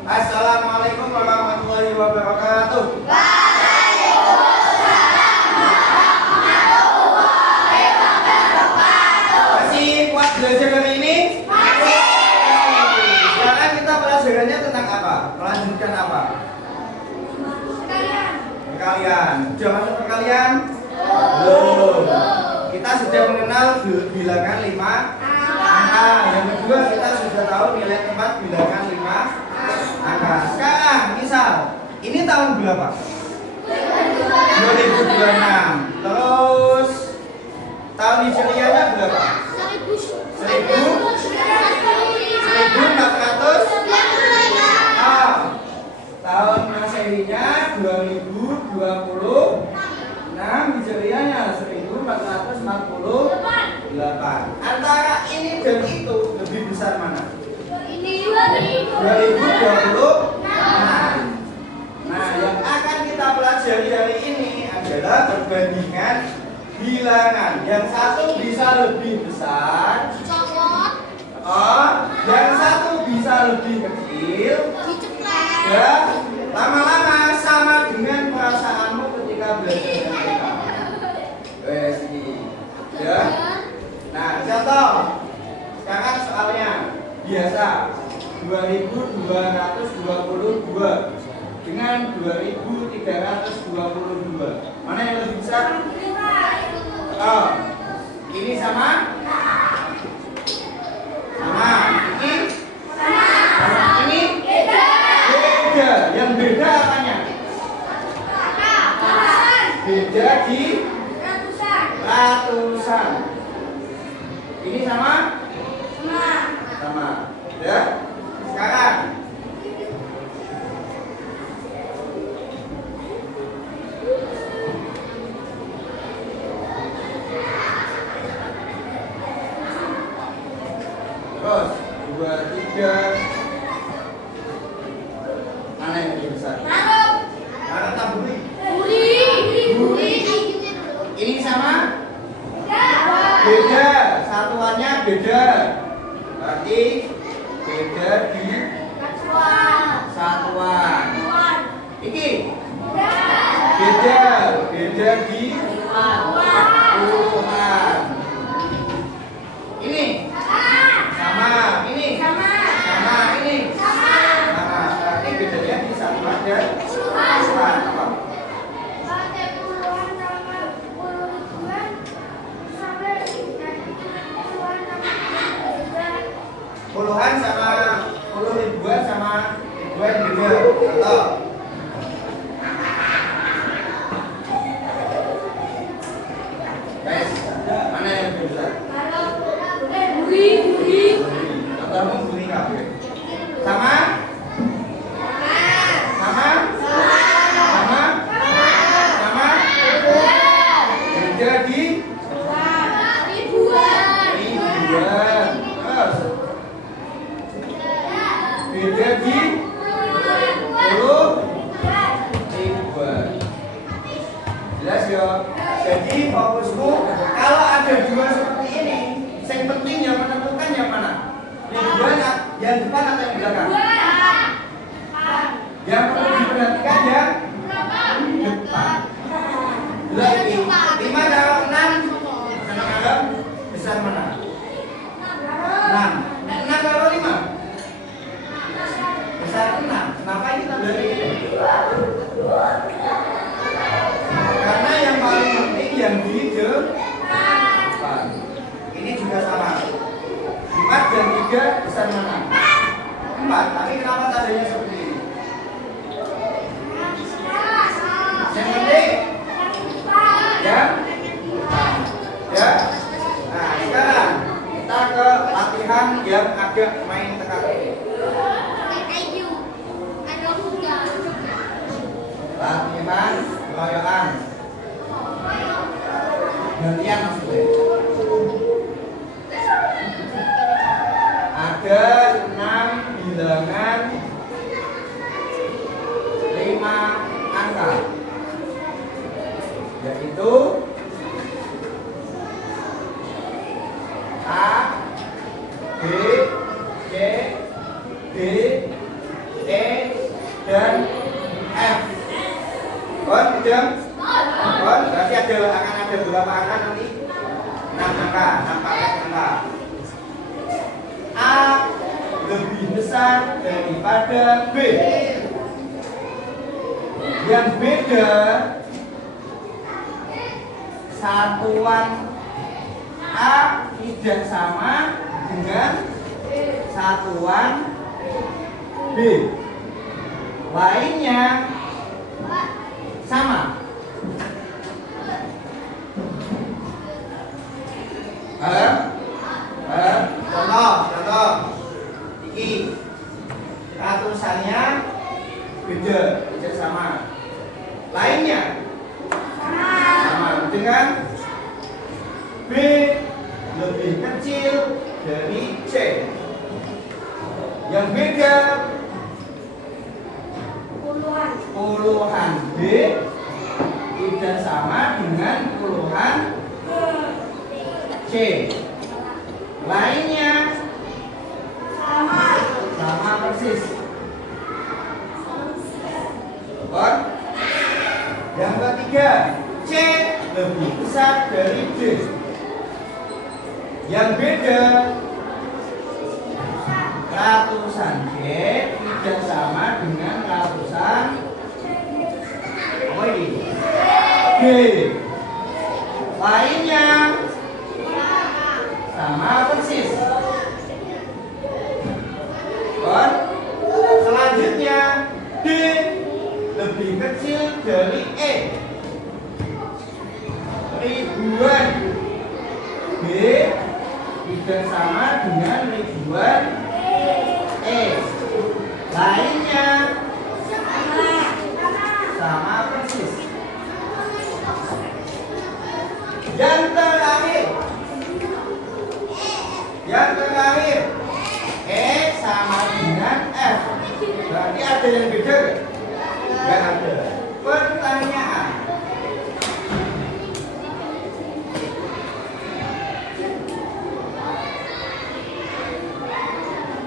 Assalamualaikum warahmatullahi wabarakatuh. Masih kuat belajar hari ini? Masih. Sekarang kita pelajarannya tentang apa? Melanjutkan apa? Perkalian. Sudah masuk perkalian? Belum. Kita sudah mengenal bilangan 5 angka. Yang kedua kita sudah tahu nilai tempat bilangan 5 angka. Sekarang misal ini tahun berapa? 2026. Terus tahun hijriahnya berapa? 1400. Tahun masehinya 2020. Hijriahnya 1448. Antara ini dan itu lebih besar mana? Ini 2026. Nah, yang akan kita pelajari hari ini adalah perbandingan bilangan. Yang satu bisa lebih besar, yang satu bisa lebih kecil, dan lama-lama sama dengan perasaanmu ketika belajar matematika. Ya. Nah, contoh. Sekarang soalnya biasa 2222 dengan 2322. Mana yang lebih besar? Ini sama? Sama. Ini? Sama. Ini? Beda. Yang beda apanya? Beda di ratusan. Ini sama? Sama. Ya. Sekarang terus 23. Mana yang lebih besar? Mana taburi? Ini sama? Beda. Satuannya beda. Berarti beda di satuan. Iki beda. Beda di puluhan. Ini sama. Ini sama. Ini sama. Berarti bedanya di satuan dan puluhan. Apa? Puluhan sama puluh ribuan sama ribuan beda. Contoh. Guys, mana yang lebih besar? Contohmu buri kabeh. Sama? Sama? Sama? Sama? Beda di ribuan. Terus beda di puluh ribuan. Jelas ya? Jadi fokusmu kalau ada dua seperti ini, yang penting yang menentukan yang mana? Ribuan yang depan atau yang belakang? Yang perlu diperhatikan yang depan. Lagi 5 kalau 6 anak-anak besar mana? 6. 6 kalau 5? Besar 6. Kenapa kita belajar ini? Karena yang paling penting yang di depan. Ini juga sama. 4 dan 3 besar mana? 4. Tapi kenapa tandanya seperti ini? Yang penting ya. Nah, sekarang kita ke latihan yang agak main teka-teki. Latihan keroyokan. Gantian maksudnya. Ada 6 bilangan 5 angka, yaitu A, B, C, D, E, besar daripada B. Yang beda satuan A tidak sama dengan satuan B. Lainnya sama. Contoh. Ini ratusannya beda, tidak sama. Lainnya sama dengan B lebih kecil dari C. Yang beda puluhan B tidak sama dengan puluhan C. Lainnya sama persis. Yang ketiga, C lebih besar dari D. Yang beda ratusan C tidak sama dengan ratusan apa ini? D. Lainnya sama persis. Selanjutnya D lebih kecil dari E. Ribuan B tidak sama dengan ribuan E. Lainnya sama persis. Yang terakhir E sama dengan F. Berarti ada yang beda nggak? Nggak ada. Pertanyaan,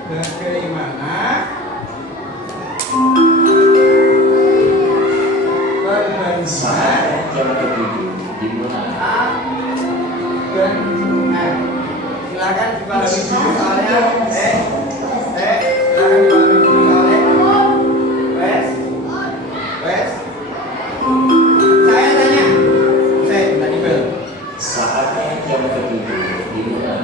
bagaimana perbandingan A dan F? Silakan dipahami dulu soalnya. Silakan dipahami dulu soalnya. Wes. Saya tanya. Saya tadi bel. Saatnya yang kedua dimulai.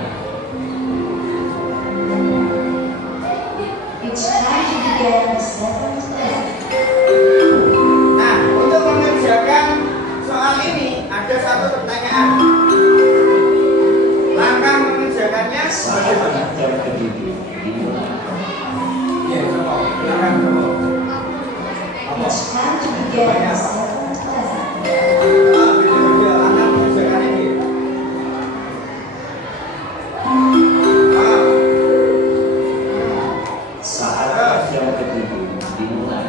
Nah, untuk mengerjakan soal ini ada satu pertanyaan. Langkah mengerjakannya bagaimana? Yang kedua dimulai. Ya, coba. Silakan coba. Beda. Langkah mengerjakan ini. Saat yang kedua dimulai.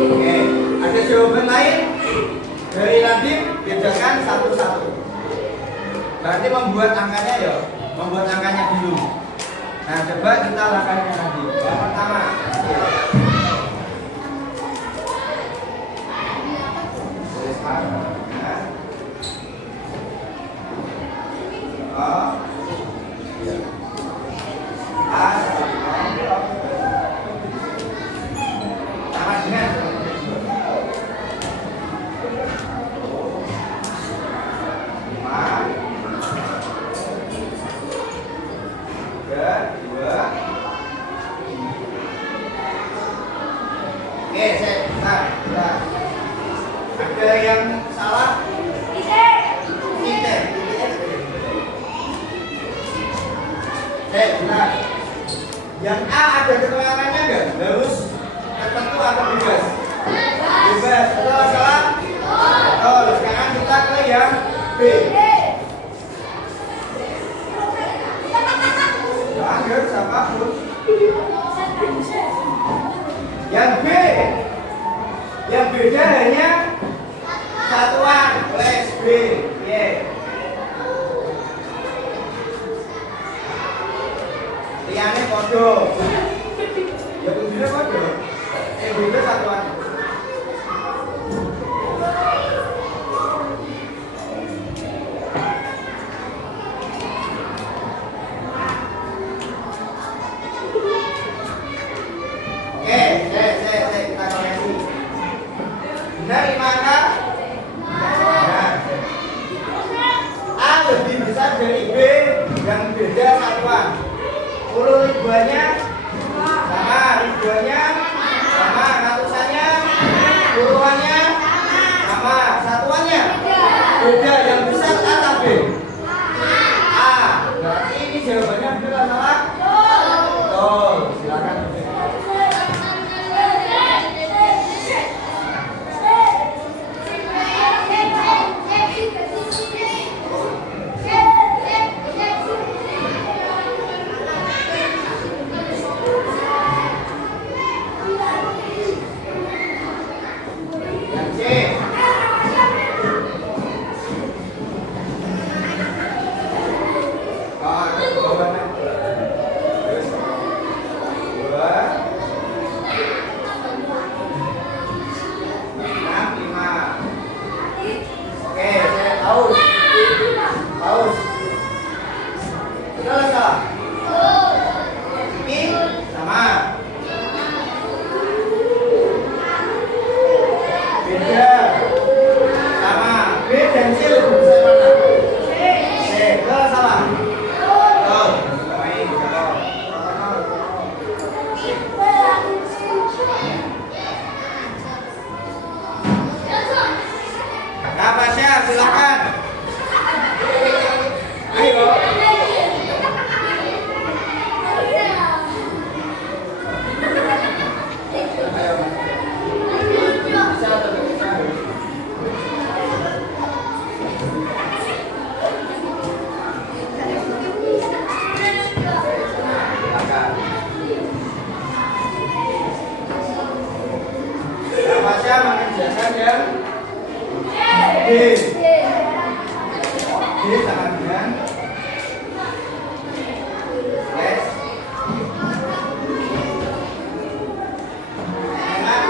Oke, ada jawaban lain dari Nadiem, kerjakan satu-satu. Berarti membuat angkanya dulu. Nah, coba kita lakukan lagi. Yang pertama, ada yang salah? Benar. Yang A ada keterangannya nggak? Harus tertentu atau bebas? Bebas. Betul salah? Betul. Sekarang kita ke yang B. Jangan siapapun. Yang B, yang beda hanya satuan. Let's B. Liane podo. Ya beda podo. Beda satuan. ribuannya sama, ribuannya sama, ratusannya, puluhannya sama, satuannya beda. Yang besar A atau B? A. Berarti ini jawabannya benar atau salah? Betul. Silakan. Silakan. Ayo. Baca mengerjakan yang D. D sama dengan yes. Jangan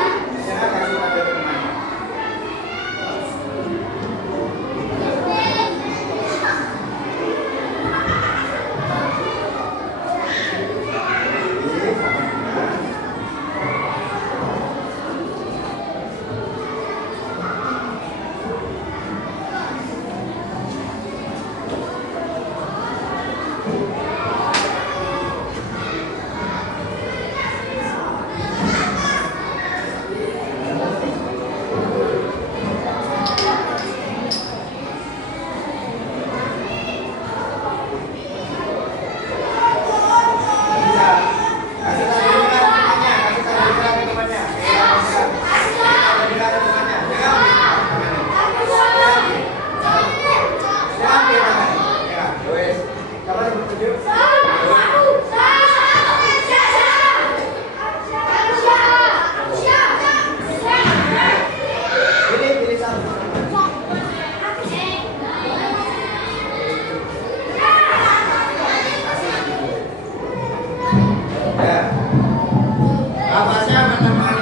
kasih pada teman.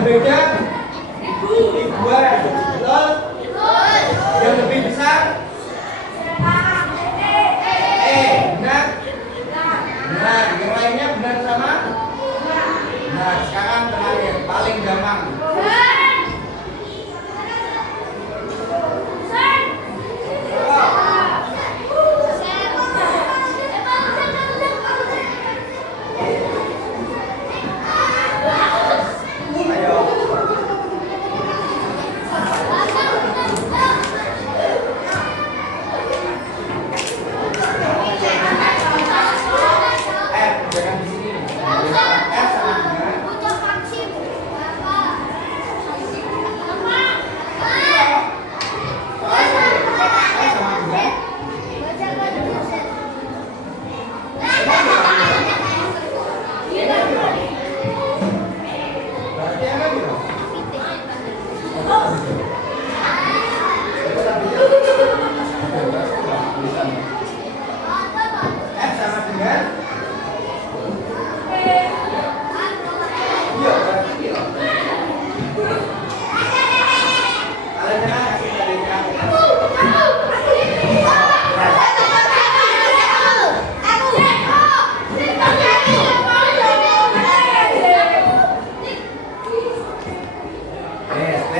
beda ribuan, betul? Yang lebih besar benar? Benar. Yang lainnya benar sama? Nah, sekarang terakhir paling gampang.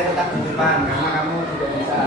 Tetap di depan karena kamu tidak bisa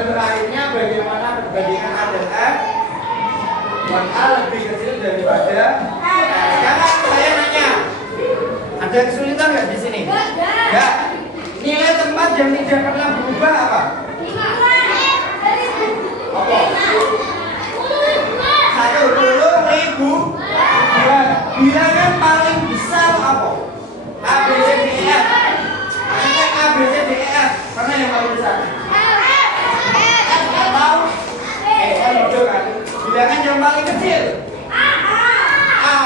Dan terakhirnya bagaimana perbandingan A dan F? Buat A lebih kecil daripada F. Sekarang saya nanya, ada kesulitan nggak di sini? Nggak. Nilai tempat yang tidak pernah berubah apa? Apa? 110.000. Bilangan paling besar apa? A, B, C, D, E, F. Maksudnya A, B, C, D, E, F. Mana yang paling besar? F atau E? Kan bodoh kan? Bilangan yang paling kecil? A.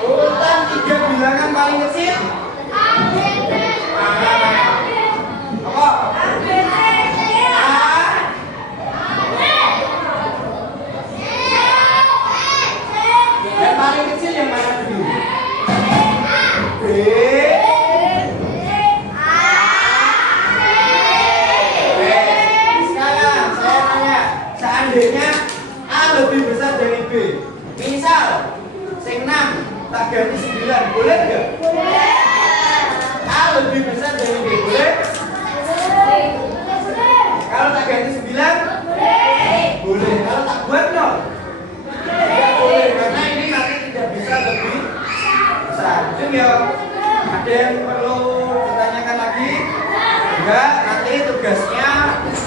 Urutan 3 bilangan paling kecil? Apa? Yang paling kecil yang mana dulu? B. Sekarang saya tanya, seandainya A lebih besar dari B, misal sing 6 tak ganti 9, boleh nggak? A lebih besar dari B, boleh? Kalau tak ganti 9? Boleh. Kalau tak buat no? Tidak boleh, karena ini nanti tidak bisa lebih besar. Itu ya. Ada yang perlu ditanyakan lagi? Enggak, nanti tugasnya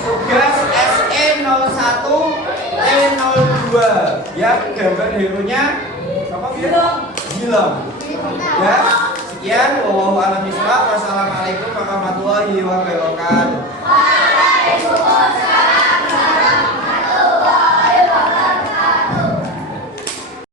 tugas SE01 T02 ya, gambar hero-nya apa gitu? Hilom. Ya, sekian. Wassalamualaikum warahmatullahi wabarakatuh.